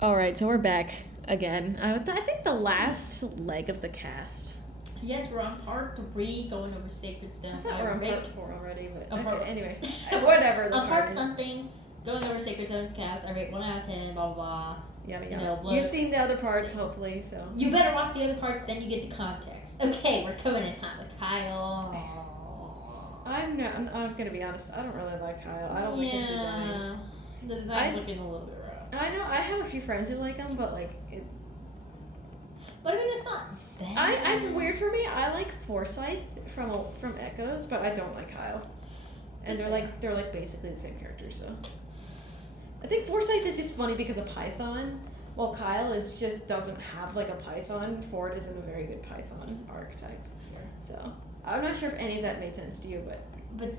Alright, so we're back again. I think the last leg of the cast. Yes, we're on part 3, going over sacred I stones. thought we're on part 4 already, but part- okay, anyway. Whatever the on part part is. something, going over sacred stones cast. I rate 1 out of 10, blah, blah, blah. Yada You yada. know, You've looks. seen the other parts, hopefully, so. You better watch the other parts, then you get the context. Okay, we're coming in hot with Kyle. I'm gonna be honest, I don't really like Kyle. I don't like his design. The design's looking a little bit rough. I know, I have a few friends who like him, but like, But I mean, it's not bad. it's weird for me. I like Forsyth from Echoes, but I don't like Kyle. And That's they're like basically the same character, so. I think Forsyth is just funny because of Python, while Kyle doesn't have like a Python. Ford isn't a very good Python archetype. Sure. So I'm not sure if any of that made sense to you, but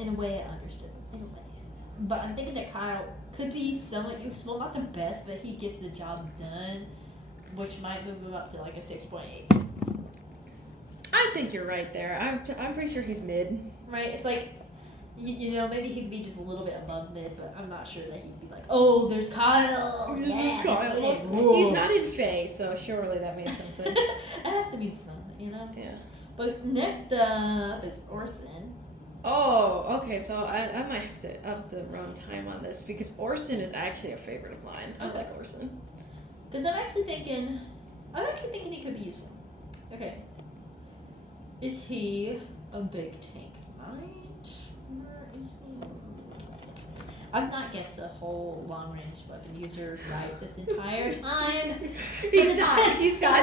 In a way, I understood. In a way. But I'm thinking that Kyle could be somewhat useful. Not the best, but he gets the job done, which might move him up to like a 6.8. I think you're right there. I'm pretty sure he's mid. Right? It's like, you know, maybe he could be just a little bit above mid, but I'm not sure that he'd be like, oh, there's Kyle. He's not in Fae, so surely that means something. It has to mean something, you know? Yeah. But next up is Orson. Oh, okay. So I might have to up the runtime on this because Orson is actually a favorite of mine. I like Orson. Because I'm actually thinking he could be useful. Okay. Is he a big tank knight? Or is he... I've not guessed a whole long range weapon user right this entire time. He's not.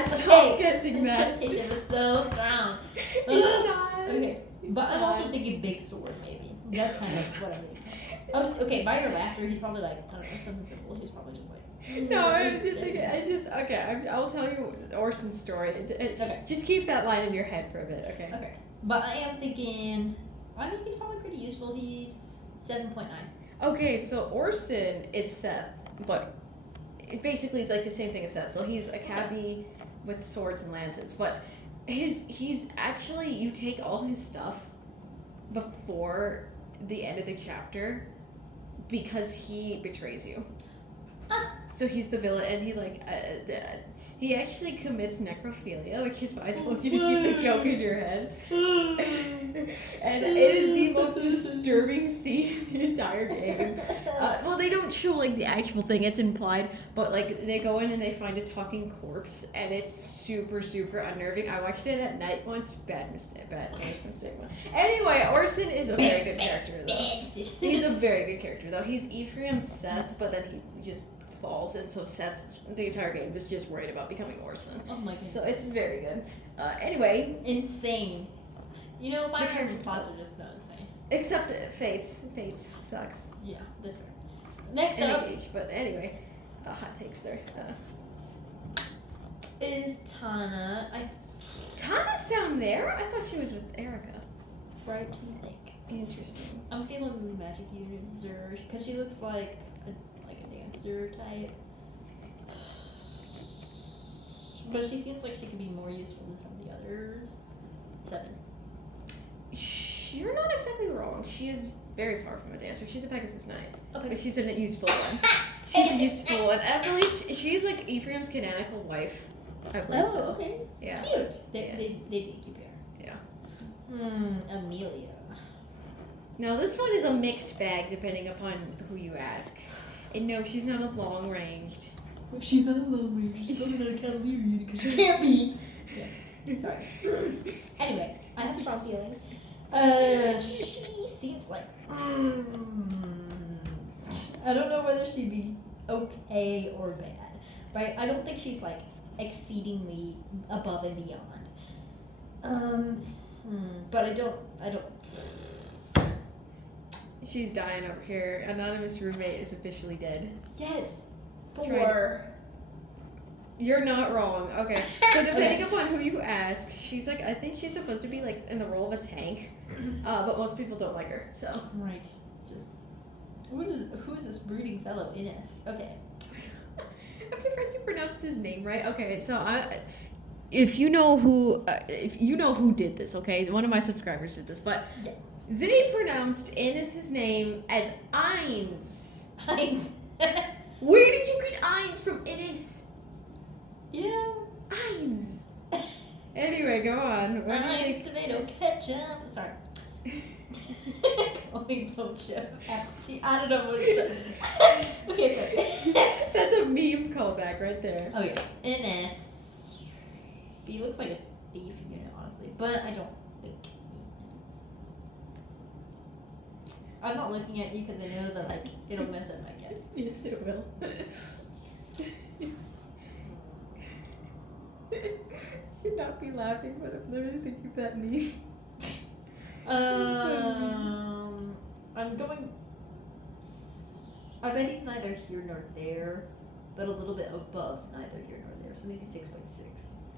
Stop guessing the that. temptation was so strong. He's not. Okay. But I'm not. also thinking big sword, maybe. That's kind of what I'm thinking. Okay, by your laughter, he's probably like, I don't know, something simple. He's probably just like... No, I was just thinking. I'll tell you Orson's story. Okay. Just keep that line in your head for a bit, okay? Okay. But I am thinking, I mean, he's probably pretty useful. He's 7.9. Okay, so Orson is Seth, but basically it's like the same thing as Seth. So he's a cavi with swords and lances, but he's actually, you take all his stuff before the end of the chapter because he betrays you. So he's the villain, and he actually commits necrophilia, which is why I told you to keep the joke in your head. And it is the most disturbing scene in the entire game. Well, they don't show like the actual thing; it's implied. But like they go in and they find a talking corpse, and it's super, super unnerving. I watched it at night once. Bad mistake. Anyway, Orson is a very good character, though. He's a very good character, though. He's Ephraim Seth, but then he just falls, and so Seth, the entire game, is just worried about becoming Orson. Oh my goodness. So it's very good. Anyway. Insane. You know, my character character plots are just so insane. Except Fates. Fates sucks. Yeah, that's right. Next And up Engage, but anyway. Hot takes there. is Tana. Tana's down there? I thought she was with Erica. Right, think. Interesting. I'm feeling magic user because she looks like a dancer type. But she seems like she could be more useful than some of the others. 7. You're not exactly wrong. She is very far from a dancer. She's a Pegasus Knight. Okay. But she's a useful one. She's a useful one. I believe she's like Ephraim's canonical wife. I believe so. Okay. Yeah. Cute. Yeah. They did keep her. Yeah. Amelia. Now this one is a mixed bag depending upon who you ask. And no, she's not a long ranged. She's not a long range. She's not a Cavalier because she can't be. Yeah. Sorry. Anyway, I have strong feelings. She seems like. I don't know whether she'd be okay or bad. Right? I don't think she's like exceedingly above and beyond. But I don't. She's dying over here. Anonymous roommate is officially dead. Yes. Try- You're not wrong. Okay. So depending upon who you ask, she's like, I think she's supposed to be like in the role of a tank. But most people don't like her, so. Right. Just who is this brooding fellow Ines? Okay. I'm surprised you pronounced his name right. Okay, so if you know who did this, okay, one of my subscribers did this, but Yeah. they pronounced Ines' name as Eins. Heinz. Where did you get Eins from? Anyway, go on. What do you Nice think? tomato ketchup. Sorry. Calling Poncho. I don't know what it says. Okay, sorry. That's a meme callback right there. Oh yeah. NS. He looks like a thief unit, honestly, but I don't think he is. I'm not looking at you because I know that like it'll mess up my guess. Yes, it will. Should not be laughing, but I'm literally thinking of that meme. I'm going. I bet he's neither here nor there, but a little bit above neither here nor there, so maybe 6.6.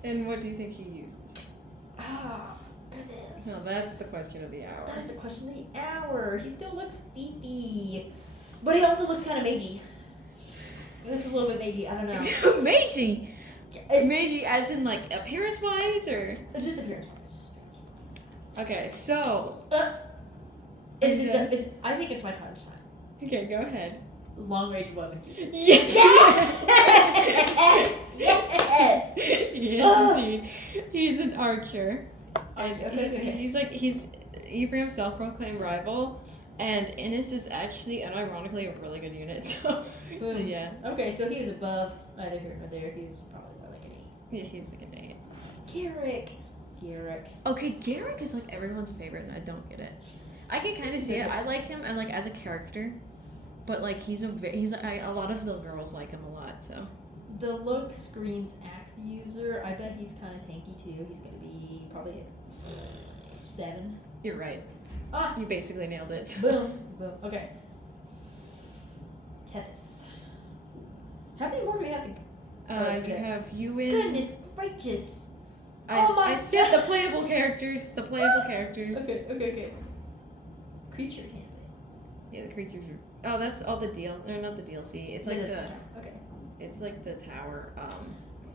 And what do you think he uses? Ah, goodness. No, that's the question of the hour. That is the question of the hour. He still looks thiefy, but he also looks kind of magey. He looks a little bit magey. I don't know. Meiji! It's, Meiji as in like appearance wise or? it's just appearance wise. Okay, so. Is Okay. it? It's. I think it's my time to shine. Okay, go ahead. Long range weapon user. Yes! Yes! Yes, indeed. He's an archer. And Okay. he's Ibrahim's self-proclaimed rival, and Innis is actually, unironically, a really good unit. So yeah, Okay, so he was above neither here nor there. He was probably more like an 8. yeah, he's like an 8. Garrick. Okay, Garrick is like everyone's favorite, and I don't get it. I can kind of see it. I like him, and like as a character, but like he's a lot of the girls like him a lot. So The look screams axe user. I bet he's kind of tanky too. He's gonna be probably a 7. you're right. Ah! You basically nailed it. Boom. Boom. Okay. Tethys. How many more do we have to? You have Ewan. Goodness gracious. I, Oh my I said the gosh. playable characters. The playable characters. Okay. Creature handling. Yeah, the creatures are. Oh, that's all the deal. They're not the DLC. It's like the. Okay. It's like the tower.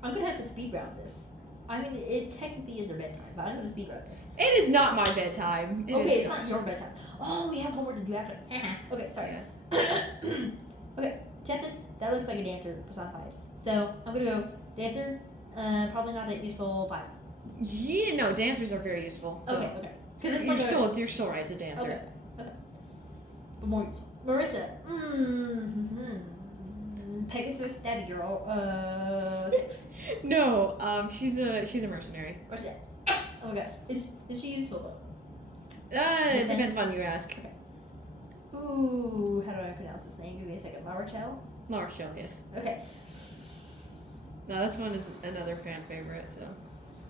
I'm gonna have to speed round this. I mean, it technically is our bedtime, but I'm gonna speed round this. It is not my bedtime. It Okay, is it's not your bedtime. Oh, we have homework to do after. Okay, sorry. Yeah. Okay, Tethys, that looks like a dancer personified. So I'm gonna go dancer. Probably not that useful. 5. Yeah, no, dancers are very useful. So Okay. Because it's you're like still right. It's a dancer. Okay. But more useful. Marissa. Pegasus Stabby Girl. 6. No, she's a mercenary. What's that? Oh my gosh. Is she useful though? It depends on who you ask. Ooh, how do I pronounce this name? Give me a second. Laurel? Laura Hill, yes. Okay. Now this one is another fan favorite. So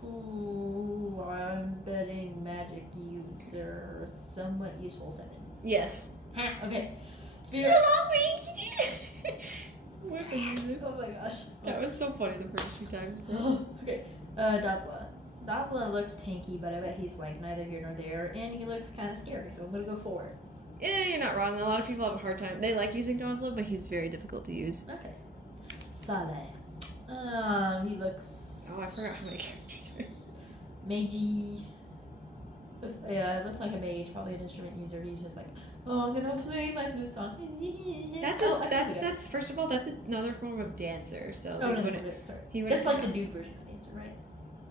Ooh, I'm betting magic user somewhat useful 7. yes. Okay. She's a long range. Weapon user. Oh my gosh. That was so funny the first few times. Okay. Dazla. Dazla looks tanky, but I bet he's like neither here nor there, and he looks kind of scary, so I'm gonna go 4. Yeah, you're not wrong. A lot of people have a hard time. They like using Dazla, but he's very difficult to use. Okay. Saleh. He looks. Oh, I forgot how many characters there is. Magey. It looks like a mage, probably an instrument user. He's just like, oh, I'm gonna play my flute song. That's first of all, that's another form of dancer. So Oh, he no, wouldn't. sorry. He wouldn't. That's like the dude version of dancer, right?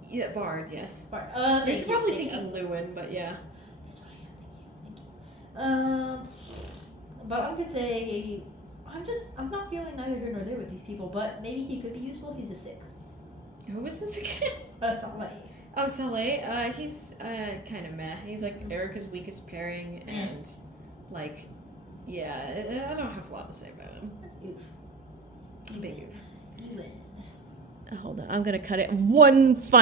Yeah, bard. Yes. Bard. You're Thank you, probably thank you. thinking Lewin, but yeah. That's what I am thinking. Thank you. But I'm gonna say, I'm not feeling neither here nor there with these people, but maybe he could be useful. He's a 6. Who was this again? Saleh. Oh, Saleh. He's kind of meh. He's like Erica's weakest pairing, and like, yeah, I don't have a lot to say about him. That's oof. Big oof. You win. Hold on, I'm gonna cut it one final.